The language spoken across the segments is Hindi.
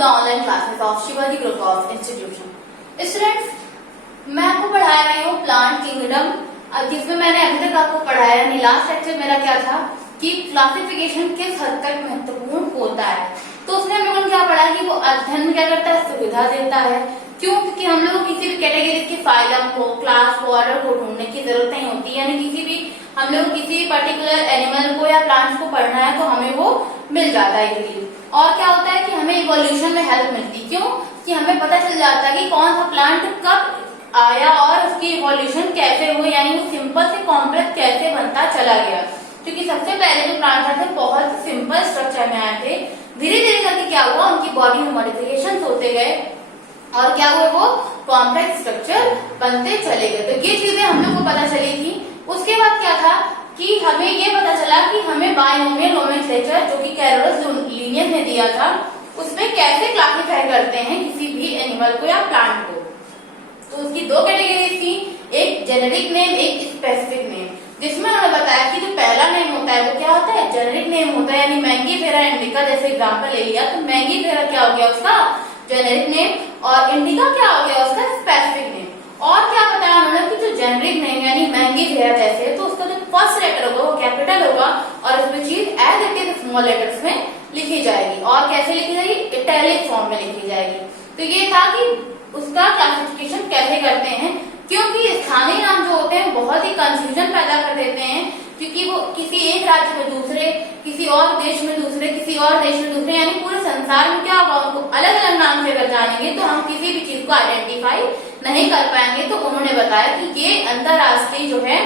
the online classes of Shivaji Group of Institution. Students, मैं आपको पढ़ा रही हूँ प्लांट किंगडम, जिसमें मैंने अभी तक आपको पढ़ाया नहीं। लास्ट लेक्चर मेरा क्या था कि क्लासिफिकेशन किस हद तक महत्वपूर्ण होता है। तो उसमें हम लोगों ने क्या पढ़ा कि वो अध्ययन में क्या करता है, सुविधा देता है। क्यों? क्योंकि हम लोग किसी भी कैटेगरी के फाइलम को, क्लास को, ऑर्डर को ढूंढने की जरूरत नहीं होती। यानी किसी भी हम लोग किसी भी पर्टिकुलर एनिमल को या प्लांट्स को पढ़ना है तो हमें वो मिल जाता है इजीली। और क्या होता है कि हमें इवोल्यूशन में हेल्प मिलती। क्यों? कि हमें पता चल जाता है कि कौन सा प्लांट कब आया और उसकी इवोल्यूशन कैसे हुई, यानी वो सिंपल से कॉम्प्लेक्स कैसे बनता चला गया। क्योंकि सबसे पहले जो प्लांट आए थे बहुत सिंपल स्ट्रक्चर में आए थे, धीरे धीरे करके क्या हुआ, उनकी बॉडी में मॉडिफिकेशन होते गए और क्या हुआ, वो कॉम्प्लेक्स स्ट्रक्चर बनते चले गए। तो ये चीजें हम लोग को पता चली थी। उसके बाद क्या था कि हमें ये पता चला कि हमें बायनोमियल नोमेनक्लेचर जो कि कैरोलस लिनियस ने दिया था, उसमें कैसे क्लासिफाई करते हैं किसी भी एनिमल को या प्लांट को। तो उसकी दो कैटेगरीज थी, एक जेनेरिक नेम, एक स्पेसिफिक नेम। जिसमें उन्होंने बताया कि जो पहला नेम होता है वो क्या होता है, जेनेरिक नेम होता है। यानी मैंगीफेरा इंडिका जैसे एग्जांपल ले लिया तो मैंगीफेरा क्या हो गया उसका जेनेरिक नेम, और इंडिका क्या हो गया उसका स्पेसिफिक नेम। और क्या बताया उन्होंने कि जो जेनेरिक नेम यानी मैंगीफेरा जैसे, तो उसका जो फर्स्ट लेटर होगा वो कैपिटल होगा और उसमें चीज as it is small letters में लिखी जाएगी। और कैसे लिखी जाएगी, इटैलिक फॉर्म में लिखी जाएगी। तो ये था कि उसका क्लासिफिकेशन कैसे करते हैं। क्योंकि स्थानीय नाम जो होते हैं बहुत ही कंफ्यूजन पैदा कर देते हैं, क्योंकि वो किसी एक राज्य में दूसरे, किसी और देश में दूसरे, किसी और देश में दूसरे, यानी पूरे संसार में क्या होगा, उनको अलग अलग नाम से अगर जानेंगे तो हम किसी भी चीज को आइडेंटिफाई नहीं कर पाएंगे। तो उन्होंने बताया कि ये अंतरराष्ट्रीय जो है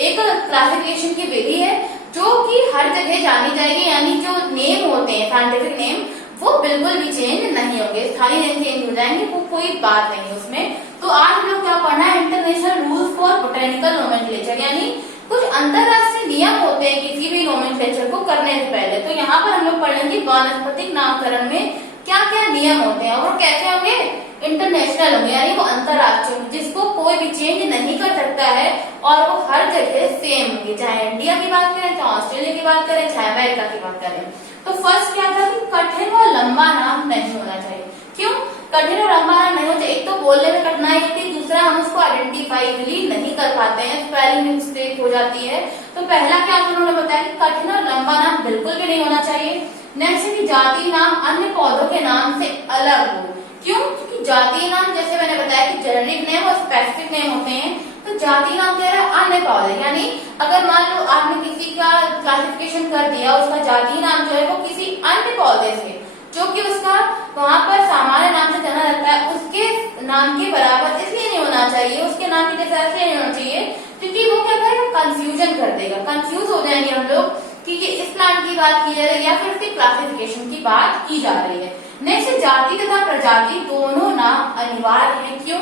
एक क्लासिफिकेशन की विधि है जो कि हर जगह जानी जाएगी। यानी जो नेम होते हैं साइंटिफिक नेम वो बिल्कुल भी चेंज नहीं होंगे, स्थानीय नेम चेंज हो जाएंगे, वो कोई बात नहीं उसमें। तो आज हम लोग क्या पढ़ना है, international rules for botanical nomenclature, यानी कुछ अंतरराष्ट्रीय नियम होते हैं किसी भी नोमेनक्लेचर को करने से पहले। तो यहाँ पर हम लोग पढ़ेंगे वानस्पतिक नामकरण में क्या क्या नियम होते हैं और कैसे होंगे, इंटरनेशनल होंगे, यानी वो अंतरराष्ट्रीय, जिसको कोई भी चेंज नहीं कर सकता है और वो हर जगह सेम होंगे, चाहे इंडिया की बात करें, चाहे ऑस्ट्रेलिया की बात करें, चाहे अमेरिका की बात करें। तो फर्स्ट क्या था कि कठिन और लंबा नाम नहीं होना चाहिए। क्यों कठिन और लंबा नाम नहीं होना चाहिए? एक तो बोलने में कठिनाई होती है, दूसरा हम उसको आइडेंटिफाई नहीं कर पाते हैं, स्पेलिंग मिस्टेक हो जाती है। तो पहला क्या उन्होंने बताया कि कठिन और लंबा नाम बिल्कुल भी नहीं होना चाहिए। नेक्स्ट की जाति नाम अन्य पौधों के नाम से अलग हो। क्यों? क्योंकि जातीय नाम जैसे मैंने बताया कि जेनेरिक नेम और स्पेसिफिक नेम होते हैं, तो जातीय नाम क्या है, अन्य पौधे। यानी अगर मान लो आपने किसी का क्लासिफिकेशन कर दिया, उसका जातीय नाम जो है वो किसी अन्य पौधे से जो कि उसका वहां पर सामान्य नाम से जाना जाता है, उसके नाम के बराबर इसलिए नहीं होना चाहिए, उसके नाम के जैसा इसलिए नहीं होना चाहिए क्योंकि वो क्या करेगा, कंफ्यूजन कर देगा, कंफ्यूज हो जाएंगे हम लोग कि ये इस प्लांट की बात की जा रही है या फिर उसकी क्लासिफिकेशन की बात की जा रही है। नेक्स्ट जाति तथा प्रजाति दोनों नाम अनिवार्य है। क्यों?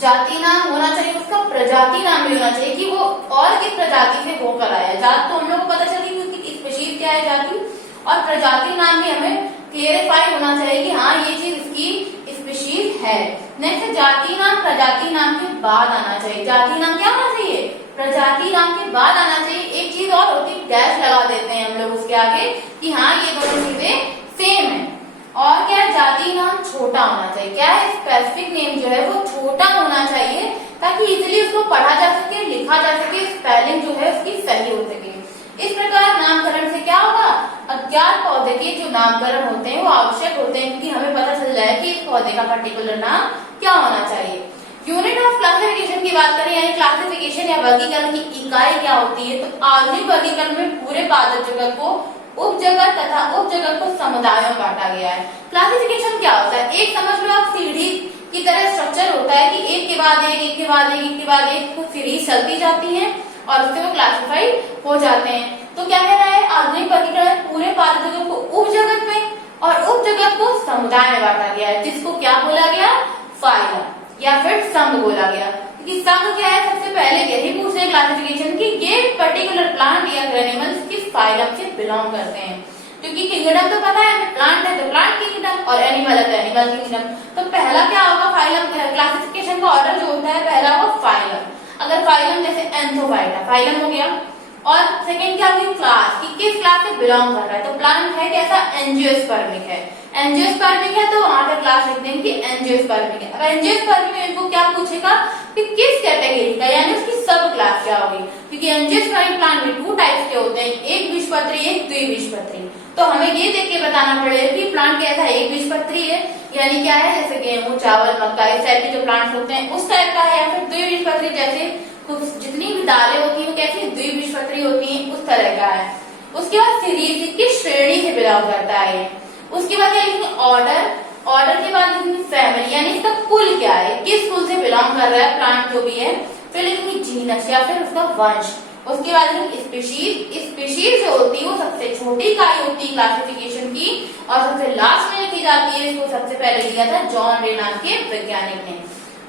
जाति नाम होना चाहिए, उसका प्रजाति नाम भी होना चाहिए कि वो और किस प्रजाति से होकर आया। जात तो हम लोग को पता चली क्योंकि स्पीशीज क्या है जाति, और प्रजाति नाम भी हमें क्लियरिफाई होना चाहिए कि हाँ ये चीज इसकी स्पीशीज है। नेक्स्ट जाति नाम प्रजाति नाम के बाद आना चाहिए। जाति नाम क्या होना चाहिए, प्रजाति नाम के बाद आना चाहिए। एक चीज और होती है, डैश लगा देते हैं हम लोग उसके आगे कि हाँ ये दोनों चीजें सेम है। और क्या है, जाति नाम छोटा होना चाहिए। क्या है, स्पेसिफिक नेम जो है वो छोटा होना चाहिए ताकि इजीली उसको पढ़ा जा सके, लिखा जा सके, स्पेलिंग जो है उसकी सही हो सके। इस प्रकार नामकरण से क्या होगा, अज्ञात पौधे के जो नामकरण होते हैं वो आवश्यक होते हैं क्योंकि हमें पता चल जाए कि इस पौधे का पर्टिकुलर नाम क्या होना चाहिए। यूनिट ऑफ क्लासिफिकेशन की बात करें, यानी क्लासिफिकेशन या वर्गीकरण की इकाई क्या होती है, तो आधुनिक वर्गीकरण में पूरे पादप जगत को उपजगत तथा उपजगत को समुदायों में बांटा गया है। क्लासिफिकेशन क्या होता है, एक समझ लो आप सीढ़ी की तरह स्ट्रक्चर होता है कि एक के बाद एक, एक के बाद एक, एक के बाद एक कुछ सीरीज चलती जाती है और उससे वो क्लासिफाई हो जाते हैं। तो क्या कह रहा है, आधुनिक वर्गीकरण पूरे पादप जगत को उपजगत में और उपजगत को समुदाय में बांटा गया है, जिसको क्या बोला गया, फाइलम या फिर संघ बोला गया। क्योंकि संघ क्या है, सबसे पहले यही पूछते क्लासिफिकेशन की ये पर्टिकुलर प्लांट या एनिमल्स किस फाइलम से बिलोंग करते हैं। क्योंकि किंगडम तो पता है, प्लांट है तो प्लांट किंगडम और एनिमल है तो एनिमल किंगडम। तो पहला क्या होगा, फाइलम क्लासिफिकेशन का ऑर्डर जो होता है पहला होगा फाइलम। अगर फाइलम जैसे एंथोफाइटा फाइलम हो गया, और सेकंड क्या होगी, क्लास कि किस क्लास से बिलोंग कर रहा है। तो प्लांट है कैसा, एंजियोस्पर्मिक है। एंजियोस्पर्मिक है तो वहां पे क्लास लिख देंगे कि एंजियोस्पर्मिक है। अब एंजियोस्पर्मिक में इनको क्या पूछेगा कि किस कैटेगरी का, यानी उसकी सब क्लास क्या होगी, क्योंकि एंजियोस्पर्मिक प्लांट में 2 टाइप्स के होते हैं, एक बीजपत्री एक द्विबीजपत्री। तो हमें ये देख के बताना पड़ेगा कि प्लांट कैसा है, एक बीजपत्री है यानी क्या है, जैसे गेहूं चावल मक्का इस टाइप के जो प्लांट्स होते हैं उस टाइप का है, या फिर द्विबीजपत्री जैसे कुछ जितनी भी दालें होती है वो कैसी द्विबीजपत्री होती है उस तरह का है। उसके बाद सीरीज किस श्रेणी से बिलोंग करता है। उसके बाद क्या लिखेंगे ऑर्डर, ऑर्डर के बाद लिखेंगे फैमिली यानी इसका कुल क्या है, किस कुल से बिलोंग कर रहा है प्लांट जो भी है। फिर लिखेंगे जीनस या फिर उसका वंश। उसके बाद लिखेंगे स्पीशीज, स्पीशीज जो होती है वो सबसे छोटी इकाई होती है क्लासिफिकेशन की, और सबसे लास्ट में लिखी जाती है, इसको सबसे पहले दिया था जॉन रे नाम के वैज्ञानिक ने।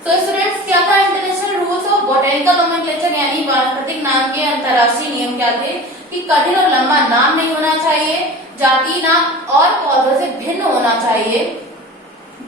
तो स्टूडेंट्स क्या था international rules of botanical nomenclature यानी वानस्पतिक नाम के अंतरराष्ट्रीय नियम क्या थे कि कठिन और लंबा नाम नहीं होना चाहिए, जाति नाम और पौधों से भिन्न होना चाहिए,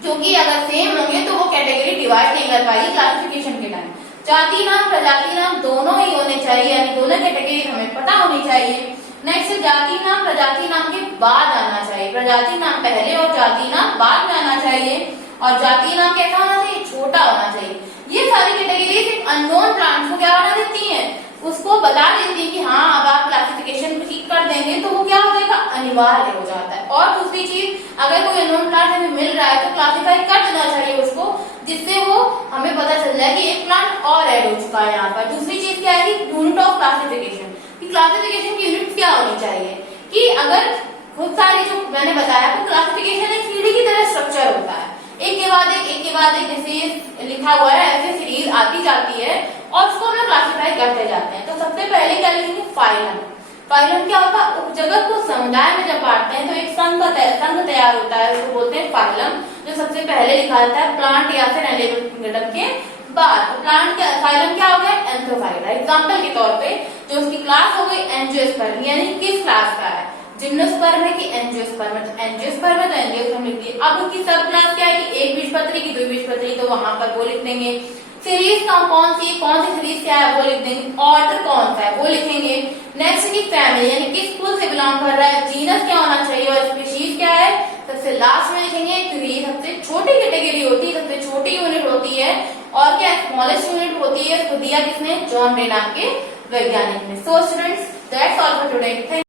क्योंकि अगर सेम होंगे तो वो कैटेगरी डिवाइड नहीं कर पाएगी क्लासिफिकेशन के टाइम। जाति नाम प्रजाति नाम दोनों ही होने चाहिए, यानी दोनों कैटेगरी हमें पता होनी चाहिए। नेक्स्ट जाति नाम प्रजाति नाम के बाद आना चाहिए, प्रजाति नाम पहले और जाति नाम बाद में आना चाहिए, और जाति नाम कैसा होना चाहिए, छोटा होना चाहिए। ये सारी कैटेगरीज एक अननोन प्लांट को क्या बना देती हैं, उसको बता देती है कि हाँ अब आप क्लासिफिकेशन ठीक कर देंगे तो वो क्या हो जाएगा, अनिवार्य हो जाता है। और दूसरी चीज, अगर कोई अननोन प्लांट हमें मिल रहा है तो क्लासिफाई कर देना चाहिए उसको, जिससे वो हमें पता चल जाए कि एक प्लांट और ऐड हो चुका है यहाँ पर। दूसरी चीज क्या है कि यूनिट ऑफ क्लासिफिकेशन, कि क्लासिफिकेशन की यूनिट क्या होनी चाहिए, कि अगर खूब सारी जो मैंने बताया तो क्लासिफिकेशन एक सीढ़ी की तरह स्ट्रक्चर होता है, एक के बाद एक जैसे लिखा हुआ है ऐसे सीरीज आती जाती है और उसको हम क्लासिफाई करते जाते हैं। तो सबसे पहले क्या लिखेंगे फाइलम। फाइलम क्या होता है, उपजगत को समुदाय में जब बांटते हैं तो एक संघ तैयार होता है, उसको बोलते हैं फाइलम, जो सबसे पहले लिखा जाता है प्लांट या फिर एनिमल किंगडम के बाद। तो प्लांट का फाइलम क्या हो गया, एंथ्रोफाइटा। एग्जांपल के तौर पे जो उसकी क्लास हो गई एंजियोस्पर्म, यानी किस क्लास का है, जिम्नोस्पर्म है कि एंजियोस्पर्म है, तो एंजियोस्पर्म है तो एंजियोस्पर्म लिख दिए। अब उसकी सब क्लास क्या है, एक बीजपत्री की द्विबीजपत्री, तो वहां पर वो लिख देंगे। सीरीज कौन सी सीरीज क्या है वो लिख देंगे, ऑर्डर कौन सा है वो लिखेंगे। नेक्स्ट की फैमिली यानी किस कुल से बिलोंग कर रहा है, जीनस क्या होना चाहिए और स्पीशीज क्या है, सबसे लास्ट में लिखेंगे क्योंकि ये सबसे छोटी कैटेगरी होती है, सबसे छोटी यूनिट होती है, और क्या स्मॉलेस्ट यूनिट होती है, उसको दिया किसने, जॉन रे नाम के वैज्ञानिक ने। So students that's all for today.